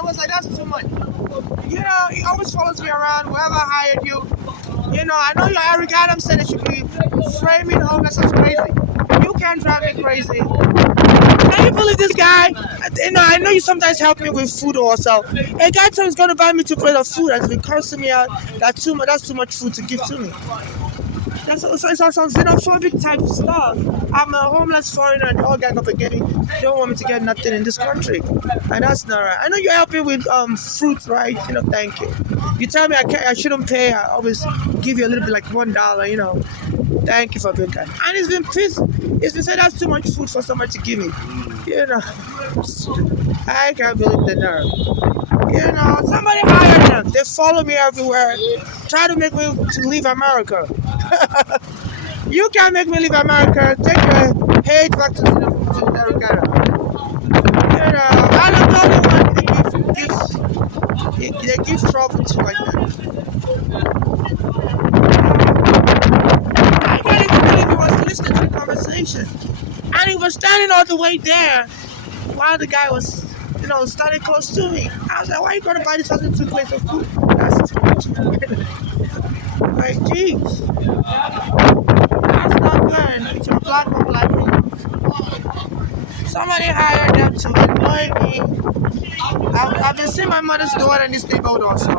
I was like, that's too much. You know, he always follows me around, whoever hired you. You know, I know you're Eric Adams said it should be framing homeless as crazy. You can't drive me crazy. Can you believe this guy? You know, I know you sometimes help me with food also. A guy told me he's going to buy me 2 plates of food and he's been cursing me out. That's too much food to give to me. That's also some xenophobic type stuff. I'm a homeless foreigner and all gang up again. They don't want me to get nothing in this country. And that's not right. I know you're helping with fruits, right? You know, thank you. You tell me I shouldn't pay, I always give you a little bit like $1, you know. Thank you for being kind. And it's been pissed. It's been said that's too much food for somebody to give me. You know. I can't believe the nerve. You know, somebody hired them. They follow me everywhere. Try to make me to leave America. You can't make me leave America. Take your hate back to America. You know, I'm not the only one they give trouble to like that. I can't even believe he was listening to the conversation. And he was standing all the way there while the guy was, you know, standing close to me. I was like, why are you going to buy this person 2 plates of food? That's too much. Like, jeez. That's not good. It's a black on black people. Somebody hired them to annoy me. I've been seeing my mother's daughter in this neighborhood also.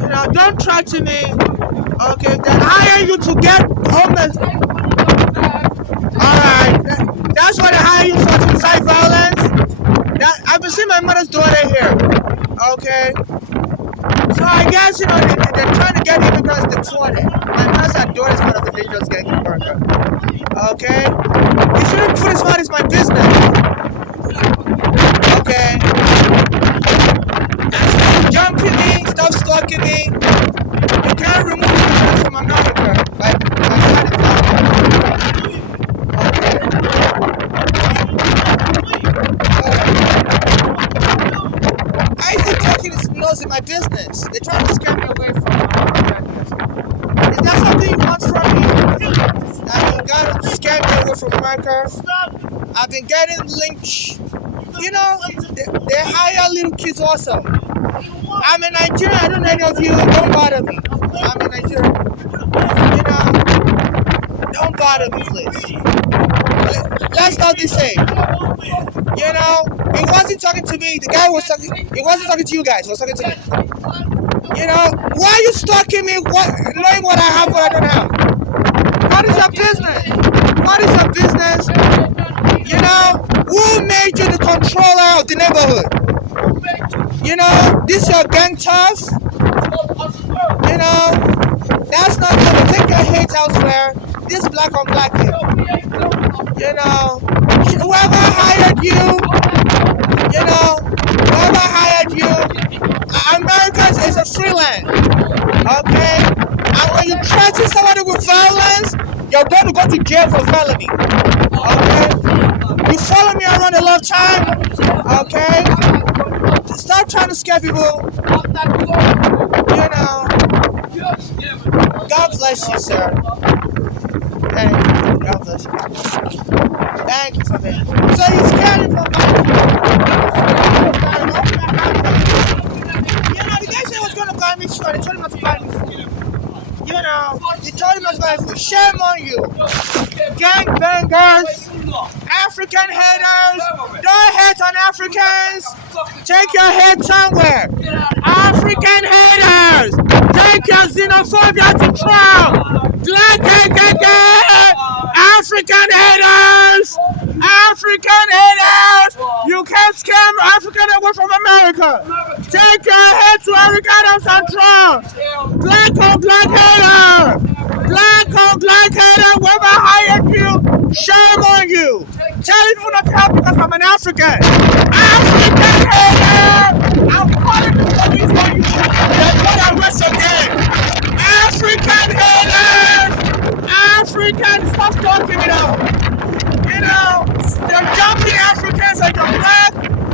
You know, don't try to me. Okay, they hire you to get homeless. Alright, that's what they hire you for, to incite violence. I've been seeing my mother's daughter here. Okay. So I guess, you know, they're trying to get immigrants deported. My mother's daughter is part of the dangerous gang in America. Okay? You shouldn't put as far as my business. Okay? And stop jumping me, stop stalking me. You can't remove me from America. Like okay? I think taking his nose in my business. They're trying to scare me away from America. Is that something you want from me? That you gotta scare me away from America? I've been getting lynched. You know, they hire little kids also. I'm in Nigeria. I don't know any of you. Don't bother me. I'm in Nigeria. You know, don't bother me, please. Let's not be safe. You know, he wasn't talking to me. The guy was talking. He wasn't talking to you guys. He was talking to me. You know, why are you stalking me? Knowing what I have, what I don't have. What is your business? What is your business? You know, who made you the controller of the neighborhood? You know, this your gang tough. You know, that's not good. Take your hate elsewhere. This black on black thing. You know, whoever hired you, you know, whoever hired you, America is a free land. Okay? And when you threaten somebody with violence, you're going to go to jail for felony. Okay? You follow me around a long time. Okay? Stop trying to scare people. You know. God bless you, sir. Thank you. God bless you. Thank you for that. So you scared me from you know, the guy said he was going to buy me food. He told him not to buy me food. You know, he told him not to buy food. Shame on you. Gangbangers. African haters. Don't hate on Africans. Take your hate somewhere. African haters. Take your xenophobia to Trump. Black African haters. African haters. You can't scam African away from America. Take your hate to Eric Adams and Trump. Black on black hater. Black on black hater. Whoever hired you, shame on you. Tell people not to help because I'm an African. African hater! I'm calling the police on you. They're going to arrest again. African haters! African, stop talking it out. You know, they're jumping Africans and you're black.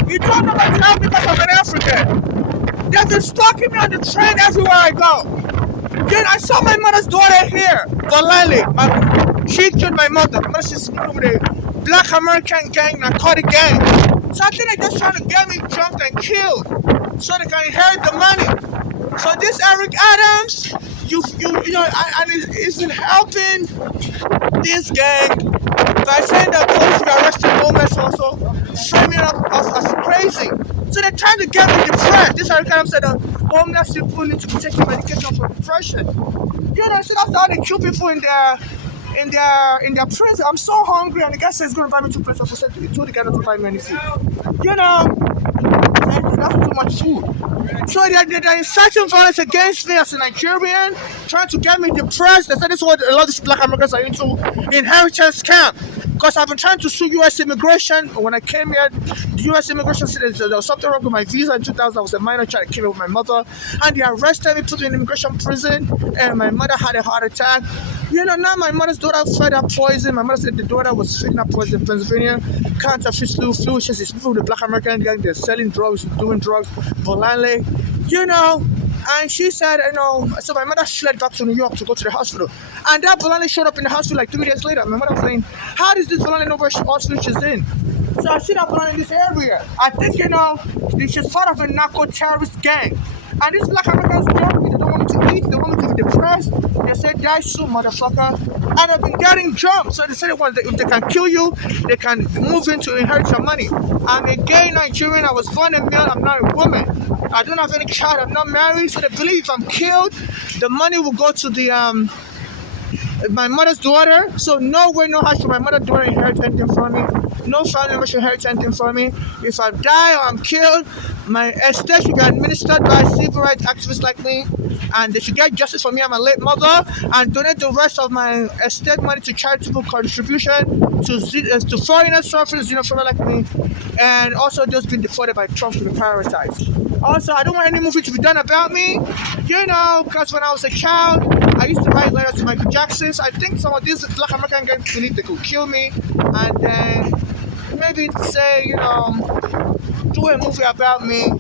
You don't know about to help because I'm an African. They've been stalking me on the train everywhere I go. Then I saw my mother's daughter here, Golali. She killed my mother. My mother, she's over there. Black American gang, narcotic gang. So I think they're just trying to get me jumped and killed so they can inherit the money. So this Eric Adams, you know, and it's been helping this gang by saying that police were arresting homeless also, framing up us as crazy. So they're trying to get me depressed. This Eric Adams said that homeless people need to be taking medication for depression. You know, so that's how they kill people in their prison. I'm so hungry, and the guy says he's gonna buy me 2 plates of food. So he told the guy not to buy me any food. You know, that's too much food. So they're inciting violence against me as a Nigerian, trying to get me depressed. They said this is what a lot of these black Americans are into, inheritance scam. Because I've been trying to sue U.S. immigration. When I came here, the U.S. immigration said there was something wrong with my visa in 2000. I was a minor child. I came here with my mother, and they arrested me, put me in immigration prison, and my mother had a heart attack. You know, now my mother's daughter fed up poison. My mother said the daughter was feeding up poison in Pennsylvania. Counterfeit flu. She says people with the black American gang, they're selling drugs, doing drugs, volantly. You know, and she said, you know, so my mother fled back to New York to go to the hospital. And that Volante showed up in the hospital like 3 days later. My mother was saying, how does this Volante know where hospital she's in? So I see that Volante in this area. I think, you know, she's part of a narco-terrorist gang. And these black Americans drug me. They don't want me to eat. They want me to be depressed. They say, die soon, motherfucker. And I've been getting jumped. So they say if they can kill you, they can move in to inherit your money. I'm a gay Nigerian. I was born a male. I'm not a woman. I don't have any child. I'm not married. So they believe if I'm killed, the money will go to my mother's daughter. So no way, no how should my mother's daughter inherit anything from me. No family member should inherit anything from me. If I die or I'm killed, my estate should be administered by civil rights activists like me, and they should get justice for me and my late mother, and donate the rest of my estate money to charitable contribution to foreigners suffering xenophobia like me, and also those being deported by Trump to be prioritized. Also, I don't want any movie to be done about me, you know, because when I was a child, I used to write letters to Michael Jackson. So I think some of these black American guys believe they could kill me, and then maybe say, you know, do a movie about me,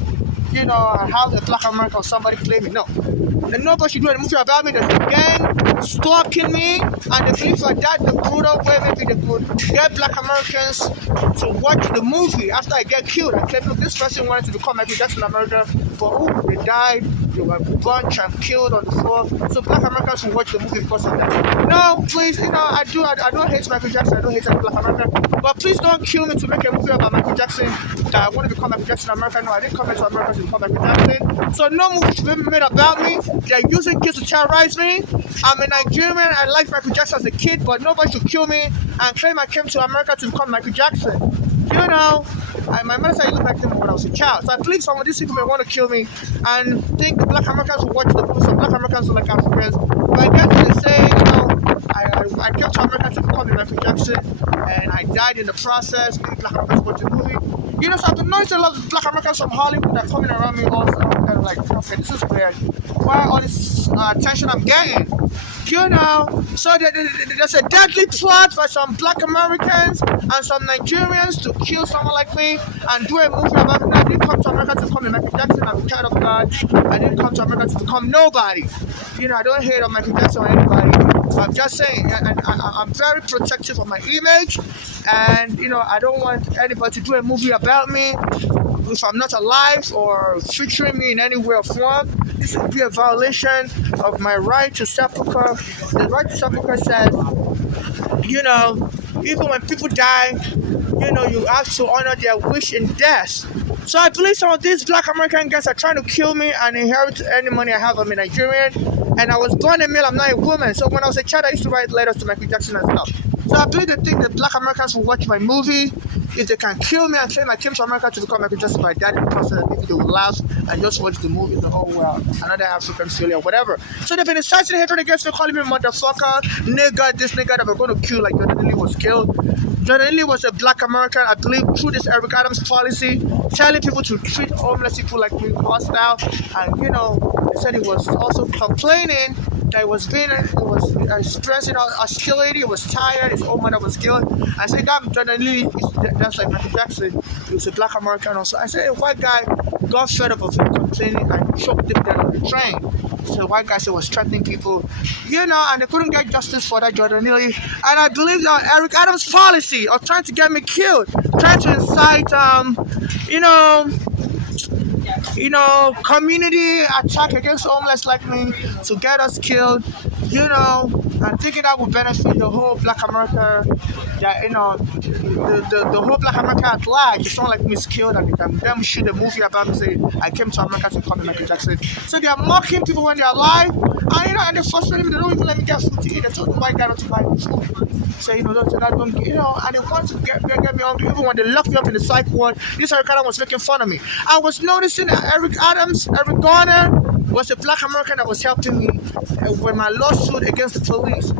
you know, how the black American or somebody play me. No. And nobody should do a movie about me. There's a gang stalking me, and they believe like that the brutal way maybe they could get black Americans to watch the movie after I get killed. I said, look, this person wanted to become Michael Jackson America, but they died, they were bunched and killed on the floor. So black Americans will watch the movie because of that. No, please, you know, I don't hate Michael Jackson, I don't hate black America, but please don't kill me to make a movie about Michael Jackson that I want to become Michael Jackson America. No, I didn't come here to America to become Michael Jackson. So no movie should be made about me. They're using kids to terrorize me. I'm a Nigerian. I liked Michael Jackson as a kid, but nobody should kill me and claim I came to America to become Michael Jackson. You know, my mother said I look like him when I was a child. So I believe some of these people may want to kill me and think the black Americans will watch the movie. Some black Americans will like Africans. But I guess they say, you know, I came to America to become Michael Jackson, and I died in the process. Maybe black Americans watch the movie. You know, so I've been noticing a lot of black Americans from Hollywood that are coming around me also. And like, okay, this is weird. Why all this attention I'm getting? You know, so there's a deadly plot by some black Americans and some Nigerians to kill someone like me and do a movie about it. I didn't come to America to become a Michael Jackson. I'm a child of God. I didn't come to America to become nobody. You know, I don't hate on Michael Jackson or anybody. I'm just saying, and I'm very protective of my image, and you know, I don't want anybody to do a movie about me if I'm not alive or featuring me in any way or form. This would be a violation of my right to sepulchre. The right to sepulchre says, you know, even when people die, you know, you have to honor their wish in death. So I believe some of these black American guys are trying to kill me and inherit any money I have. I'm a Nigerian, and I was born a male, I'm not a woman. So when I was a child, I used to write letters to Michael Jackson and stuff. So I believe they think that black Americans will watch my movie. If they can kill me and claim I came to America to become Michael Jackson by dad in the process, maybe they will laugh and just watch the movie and oh well, another African failure, whatever. So they've been inciting hatred against me, calling me motherfucker, nigga, this nigga that we're going to kill like Jordan Lee was killed. Jordan Lee was a black American, I believe, through this Eric Adams policy, telling people to treat homeless people like me hostile, and you know, He said he was also complaining that he was expressing hostility. He was tired. His old mother was killed. I said, that generally, that's like Michael Jackson. He was a black American also. I said, a white guy got fed up of him complaining and choked him down on the train. So the white guy said was threatening people, and they couldn't get justice for that Jordan Neely. And I believe that Eric Adams' policy of trying to get me killed, trying to incite, you know, community attack against homeless like me to get us killed, and thinking that would benefit the whole Black America, that the whole Black America at large. If someone like me is killed and them shoot a movie about me saying I came to America to come to Michael Jackson. So they are mocking people when they are alive, and they frustrate me. They don't even let me get food to eat. They told the white guy not to buy me food. So don't say that, don't and they want to get me hungry. Even when they locked me up in the psych ward, this Eric Adams was making fun of me. I was noticing that Eric Garner was a black American that was helping me with my lawsuit against the police.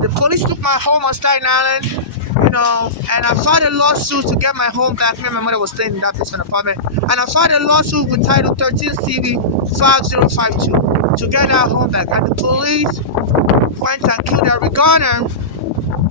The police took my home on Staten Island, and I filed a lawsuit to get my home back. Me and my mother was staying in that basement apartment, and I filed a lawsuit with Title 13 CV 5052 to get that home back. And the police went and killed Eric Garner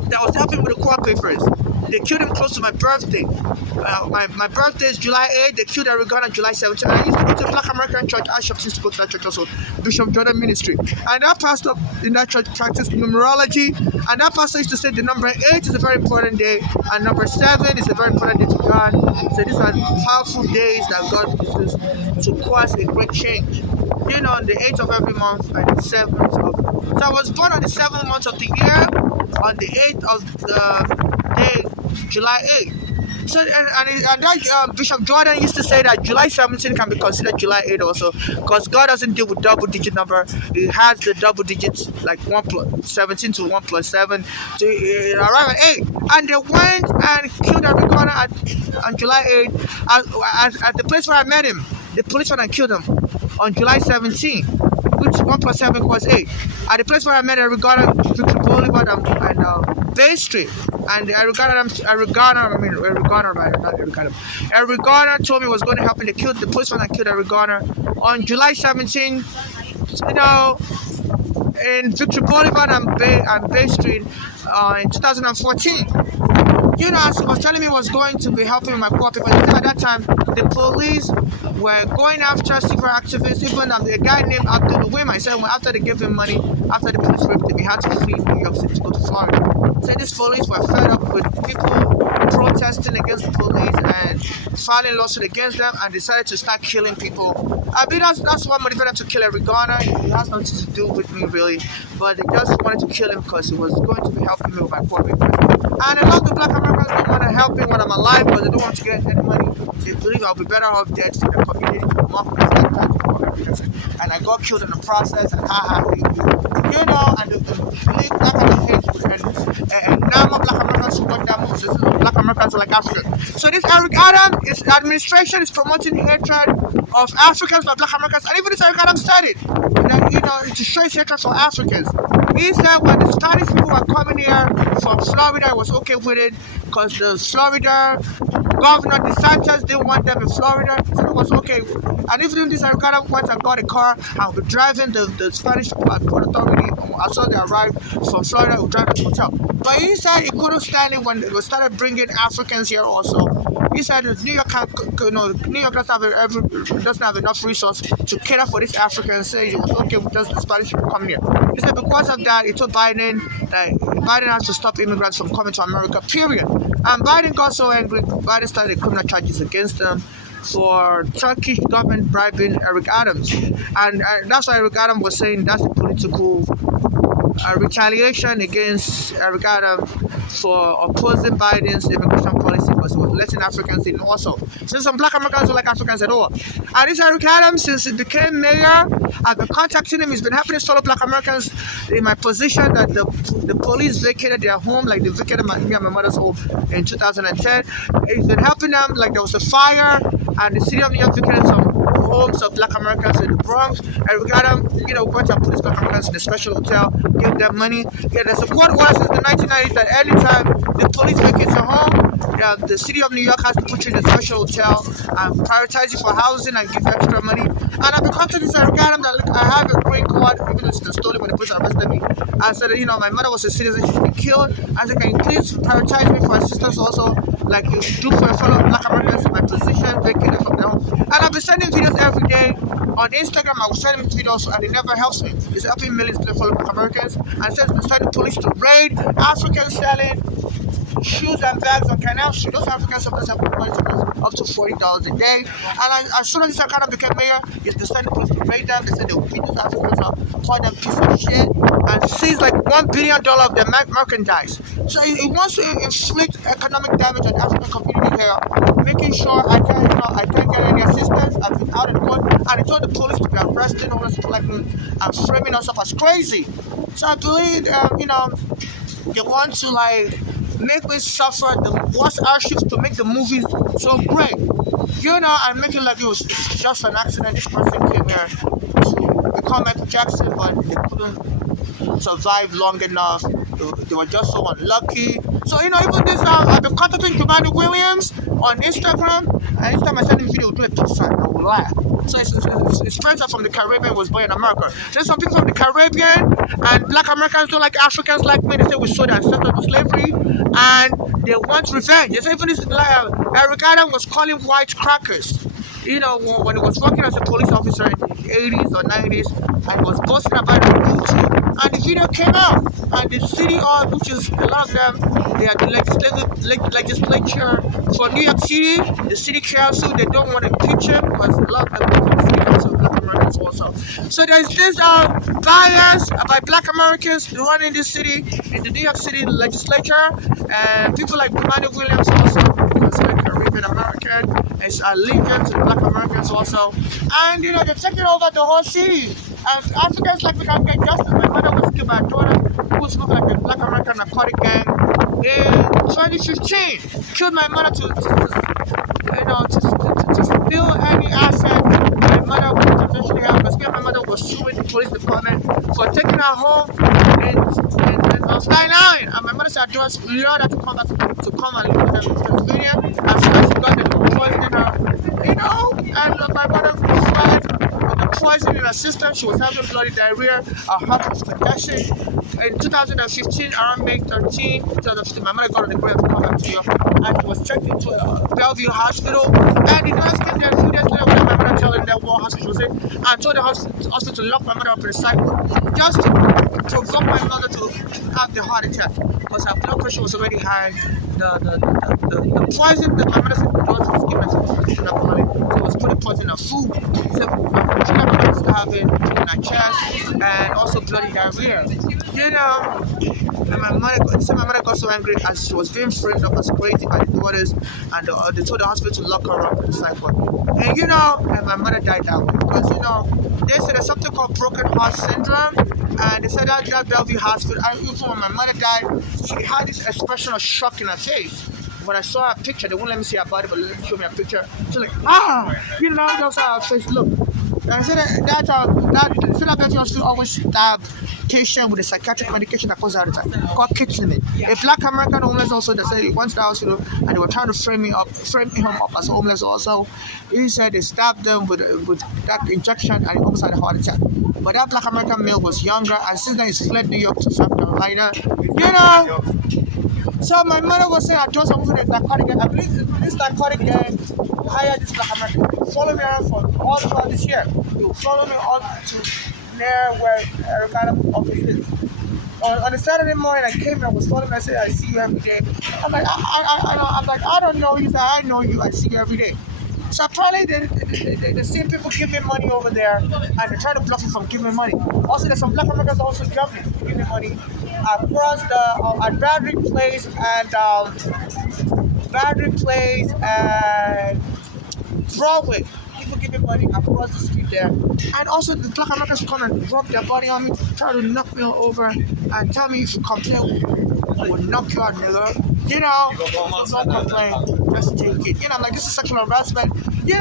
that was helping with the court papers. They killed him close to my birthday. My birthday is July 8th. They killed Eric Garner on July 17th. And I used to go to a Black American church. I used to go to that church also, Bishop Jordan Ministry. And that pastor in that church practiced numerology. And that pastor used to say the number 8 is a very important day, and number 7 is a very important day to God. So these are powerful days that God uses to cause a great change. On the 8th of every month and the 7th of. So I was born on the 7th month of the year, on the 8th of the day, July 8th. So and that Bishop Jordan used to say that July 17 can be considered July 8 also, because God doesn't deal with double digit number. He has the double digits like 17 to 1 plus 7 to arrive at 8. And they went and killed Eric Garner on July 8 at the place where I met him. The police went and killed him on July 17, which 1 plus 7 equals 8. At the place where I met Eric Garner, Victory Boulevard and Bay Street. And Eric Garner told me he was going to help me to kill the police when I killed Eric Garner on July 17, in Victory Boulevard and Bay Street in 2014. As he was telling me he was going to be helping with my court papers. At that time, the police were going after civil activists, even a guy named Abdul Wim. I said, after they gave him money, after the police raped him, he had to flee New York City to go to Florida. So these police were fed up with people protesting against the police and filing lawsuit against them, and decided to start killing people. I mean, that's what motivated them to kill Eric Garner. It has nothing to do with me, really, but they just wanted to kill him because he was going to be helping me with my court papers. And a lot of the Black Americans don't want to help me when I'm alive, because they don't want to get any money. They believe I'll be better off dead for the community. And I got killed in the process, and and the belief that kind of hate would end. And now my Black Americans support that move. So Black Americans are like Africans. So this Eric Adams, his administration is promoting hatred of Africans by Black Americans, and even this Eric Adams started, to show his hatred for Africans. He said when the Spanish people were coming here from Florida, it was okay with it, because the Florida Governor DeSantis didn't want them in Florida, so it was okay. And even this Eric Adams went and got a car and was driving the Spanish Port Authority, as soon as they arrived from Florida, would drive to the hotel. But he said he couldn't stand it when they started bringing Africans here also. He said New York doesn't have enough resources to cater for these Africans, so it was okay with just the Spanish people coming here. He said because of that, he told Biden that Biden has to stop immigrants from coming to America, period. And Biden got so angry, Biden started criminal charges against them for Turkish government bribing Eric Adams. And that's why Eric Adams was saying that's a political retaliation against Eric Adams for opposing Biden's immigration policy, because he was letting Africans in also. So some Black Americans don't like Africans at all. And this Eric Adams, since he became mayor, I've been contacting him. He's been helping his fellow Black Americans in my position that the police vacated their home, like they vacated me and my mother's home in 2010. He's been helping them, like there was a fire, and the city of New York vacated some homes of Black Americans in the Bronx. Eric Adams, went and put his Black Americans in a special hotel, gave them money. Yeah, there's a court order since the 1990s that anytime the police vacates a home, the city of New York has to put you in a special hotel and prioritize you for housing and give extra money. And I've been contacting this regarding that, look, I have a green card, even though it's stolen when the police arrested me. I said, my mother was a citizen, she should be killed. I said, can you please prioritize me for assistance also, like you do for a fellow Black Americans in my position, taking it from them. And I've been sending videos every day. On Instagram, I was sending videos and it never helps me. It's helping millions of fellow Black Americans. And it says it's sending police to raid Africans selling shoes and bags on Canal Street. Those Africans sometimes have money up to $40 a day. And as soon as this kind of became mayor, they sent the police to raid them. They said they would beat those Africans up, call them piece of shit, and seize like $1 billion of their merchandise. So it wants to inflict economic damage on the African community here, making sure I can't get any assistance. I've been out in court, and they told the police to be arresting all those collecting and framing us up as crazy. So I believe, they want to make me suffer the worst hardships to make the movies so great. And make it like it was just an accident. This person came here to become Michael Jackson, but they couldn't survive long enough. They were just so unlucky. So, even this, I've been contacting Giovanni Williams on Instagram. And each time I send him a video, clip to the side, I will laugh. So his friends are from the Caribbean, was born in America. There's some people from the Caribbean, and Black Americans don't like Africans like me. They say we sold our ancestors to slavery, and they want revenge. They say even this, Eric Adam was calling white crackers. When he was working as a police officer in the 80s or 90s, and was boasting about it on YouTube. And the video came out, and the city hall, which is a lot of them, they are the legislature for New York City, the city council, they don't want to impeach him because a lot of them from the city council Black Americans also. So there's this bias by Black Americans running this city in the New York City legislature, and people like Giovanni Williams also, because like Caribbean American, it's allegiance to Black Americans also, and they're taking over the whole city. And Africans like we can't get justice. My mother was killed by a daughter who was looking like a Black American narcotic gang in 2015. Killed my mother to steal any asset my mother would potentially have. Because my mother was suing the police department for taking her home on Staten Island. And my mother said, you know that to come back to come and live with them in Pennsylvania. As soon as she got them poisoning her, and my mother cried. Poison in her system, she was having bloody diarrhea, her heart was congestion. In 2015, around May 13, 2015, my mother got on the ground to come back to New York, and she was checked into Bellevue Hospital. And the nurse came there 2 days later when my mother telling them what hospital she was in, and told the hospital to lock my mother up in the sidewalk, just to provoke my mother to have the heart attack, because her blood pressure was already high. The poison that my mother said the doctor was giving us, so was putting poison in her food. So she never used to have it in her chest, and also bloody diarrhea. And my mother got so angry as she was being framed up as crazy by the daughters, and they told the hospital to lock her up in the sidewalk. And my mother died that way because they said there's something called broken heart syndrome, and they said that Bellevue Hospital. And even when my mother died, she had this expression of shock in her face. When I saw her picture, they wouldn't let me see her body, but they let me show me a picture. She's like, that's how her face looked. And I said that Philadelphia Hospital always stab patient with a psychiatric medication that causes heart attack, called ketamine. A Black American homeless also, they said he went to the hospital and they were trying to frame him up as homeless also. He said they stabbed them with that injection and he almost had a heart attack. But that Black American male was younger, and since then he's fled New York to South Carolina. So my mother was saying I just moved to the narcotic gang. I believe this narcotic gang hired this Black American. Follow me around for all throughout this year. He will follow me all to near where Eric Adams' office is. On a Saturday morning, I came here, I was following me, I said, I see you every day. I'm like, I don't know you. He said, I know you, I see you every day. So probably the same people give me money over there, and they try to block me from giving me money. Also, there's some Black Americans also government to give me money across at Battery Place and Broadway. People give me money across the street there. And also the Black Americans come and rub their body on me, try to knock me over and tell me if you complain, I will knock you out, nigga. Don't complain, just take it. I'm like, this is sexual harassment.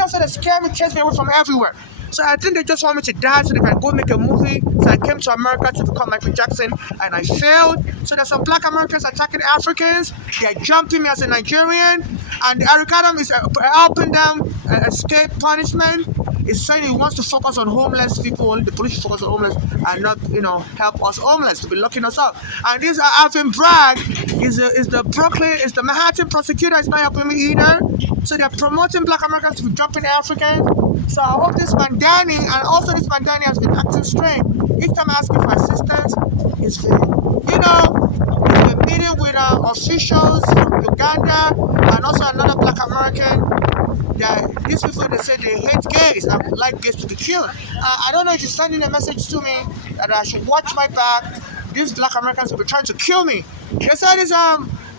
So they scare me, chase me away from everywhere. So I think they just want me to die so they can go make a movie. So I came to America to become Michael Jackson and I failed. So there's some black Americans attacking Africans. They're jumping me as a Nigerian. And Eric Adam is helping them escape punishment. He's saying he wants to focus on homeless people. Only the police should focus on homeless and not, help us homeless to be locking us up. And this Alvin Bragg is the Manhattan prosecutor is not helping me either. So they're promoting black Americans to be jumping Africans. So I hope this man Danny, and also this man Danny has been acting strange. Each time I ask him for assistance, he's been, he's been meeting with officials from Uganda and also another black American. These people, they say they hate gays and would like gays to be killed. I don't know if he's sending a message to me that I should watch my back. These black Americans will be trying to kill me. They said this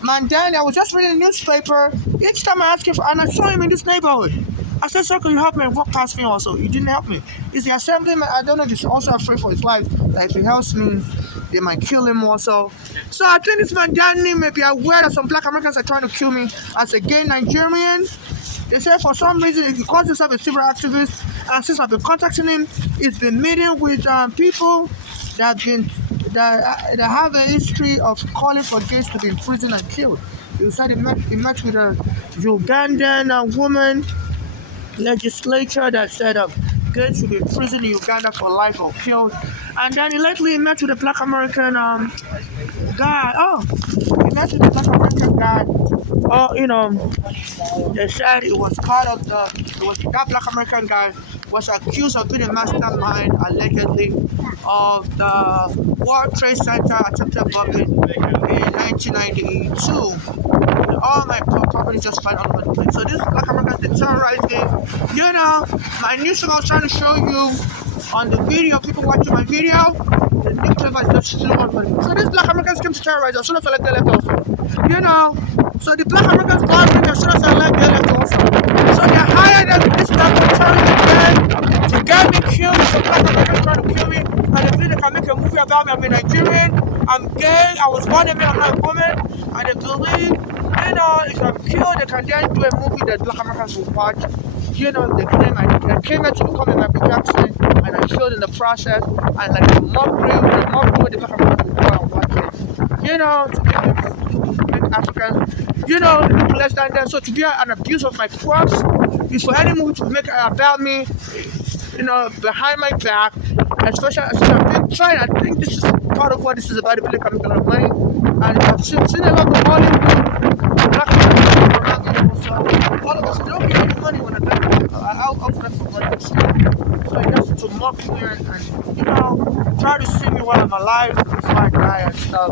man Danny, I was just reading the newspaper. Each time I asked him and I saw him in this neighborhood. I said, sir, can you help me? And walk past me also. He didn't help me. He's the assemblyman. I don't know if he's also afraid for his life. That if he helps me, they might kill him also. So I think this man Danny may be aware that some black Americans are trying to kill me as a gay Nigerian. They say for some reason he calls himself a civil activist. And since I've been contacting him, he's been meeting with people that have a history of calling for gays to be imprisoned and killed. He said he met with a Ugandan woman legislature that said gays should be imprisoned in Uganda for life or killed. And then he lately met with a black American guy. Oh, he met with a black American guy. They said it was that black American guy was accused of being a mastermind allegedly of the World Trade Center attempted bombing in 1992. All my property just fell all over the place. So this black Americans, they terrorized me. My newspaper I was trying to show you on the video, people watching my video, the newspaper is just still on. So these black Americans came to terrorize as soon as I left, they left also. So the black Americans got me as soon as I left, they left also. So they hired this black terrorist to get me killed. So black Americans trying to kill me, and they believe they can make a movie about me. I'm a Nigerian, I'm gay, I was born in me, I'm not a woman, and they believe, if I'm killed, they can then do a movie that black Americans will watch. They claim I came here to become a Michael Jackson, and I killed in the process, and like the mockery with the black Americans will go and watch it. To make Africans, look less than them. So to be an abuse of my crops is for any movie to make about me, behind my back, especially as I've been trying. I think this is part of what this is about, the people coming a lot of money. And I've seen a lot of Hollywood, black people around me. So all of us, they don't give me money when I die. I'll pray for money. So just to mock me and try to see me while I'm alive before I die and stuff.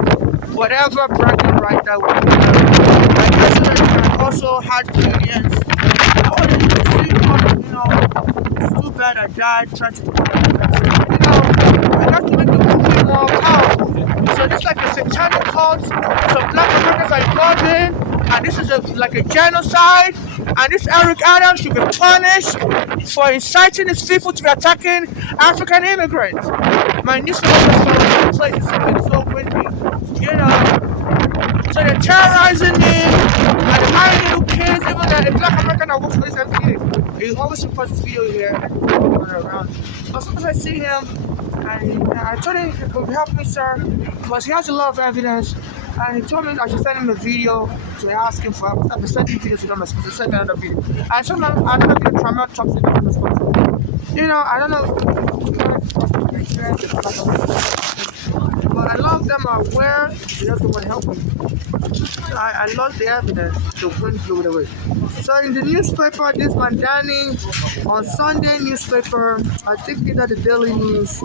Whatever bragging right now would be. I guess I also had millions. I wanted to see it's too bad I died trying to I got to make the movie more powerful. So this is like a satanic cult. Some black Americans are involved in, and this is like a genocide. And this Eric Adams should be punished for inciting his people to be attacking African immigrants. My newspaper was following the place. It's so windy. So they're terrorizing me, and they're hiring little kids, even a black American that works for this MPA. He always posts this video here, and around. As soon as I see him, I told him he could help me, sir, because he has a lot of evidence. And he told me I should send him a video to ask him for help. I've been sending videos to them, to send another video. I told him another video to talk to them responsible. I don't know. But I love them aware they just want to help me. I lost the evidence, the wind blew it away. So in the newspaper, this man Danny, on Sunday newspaper, I think either the Daily News,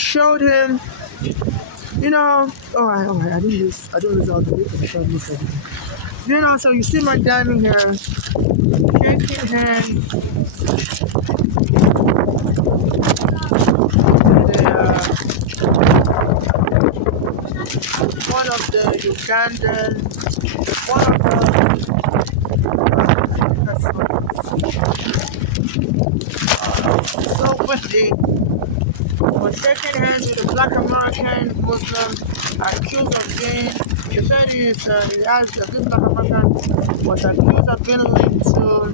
showed him, I don't lose all the video. So you see my Danny here, shaking hands. One of the Ugandan, so quickly, was shaking hands with a black American Muslim accused of being They said it has this Black American was accused of being linked to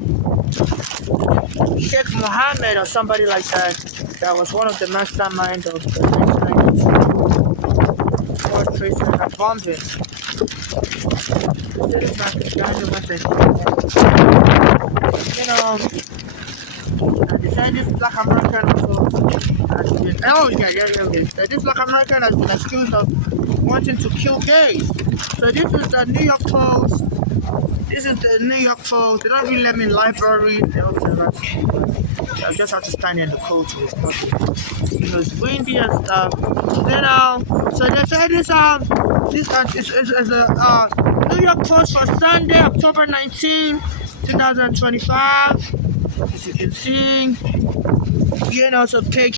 Sheikh Mohammed or somebody like that. That was one of the masterminds of the 1992 World Trade Center bombing. So this man is kind of you know, and they said this Black American also has been, that this Black American has been accused of wanting to kill gays. So this is the New York Post. This is the New York Post. They don't really let me in library. They I just have to stand in the cold to report. It's windy and stuff. So they say this is the New York Post for Sunday, October 19, 2025. As you can see, so take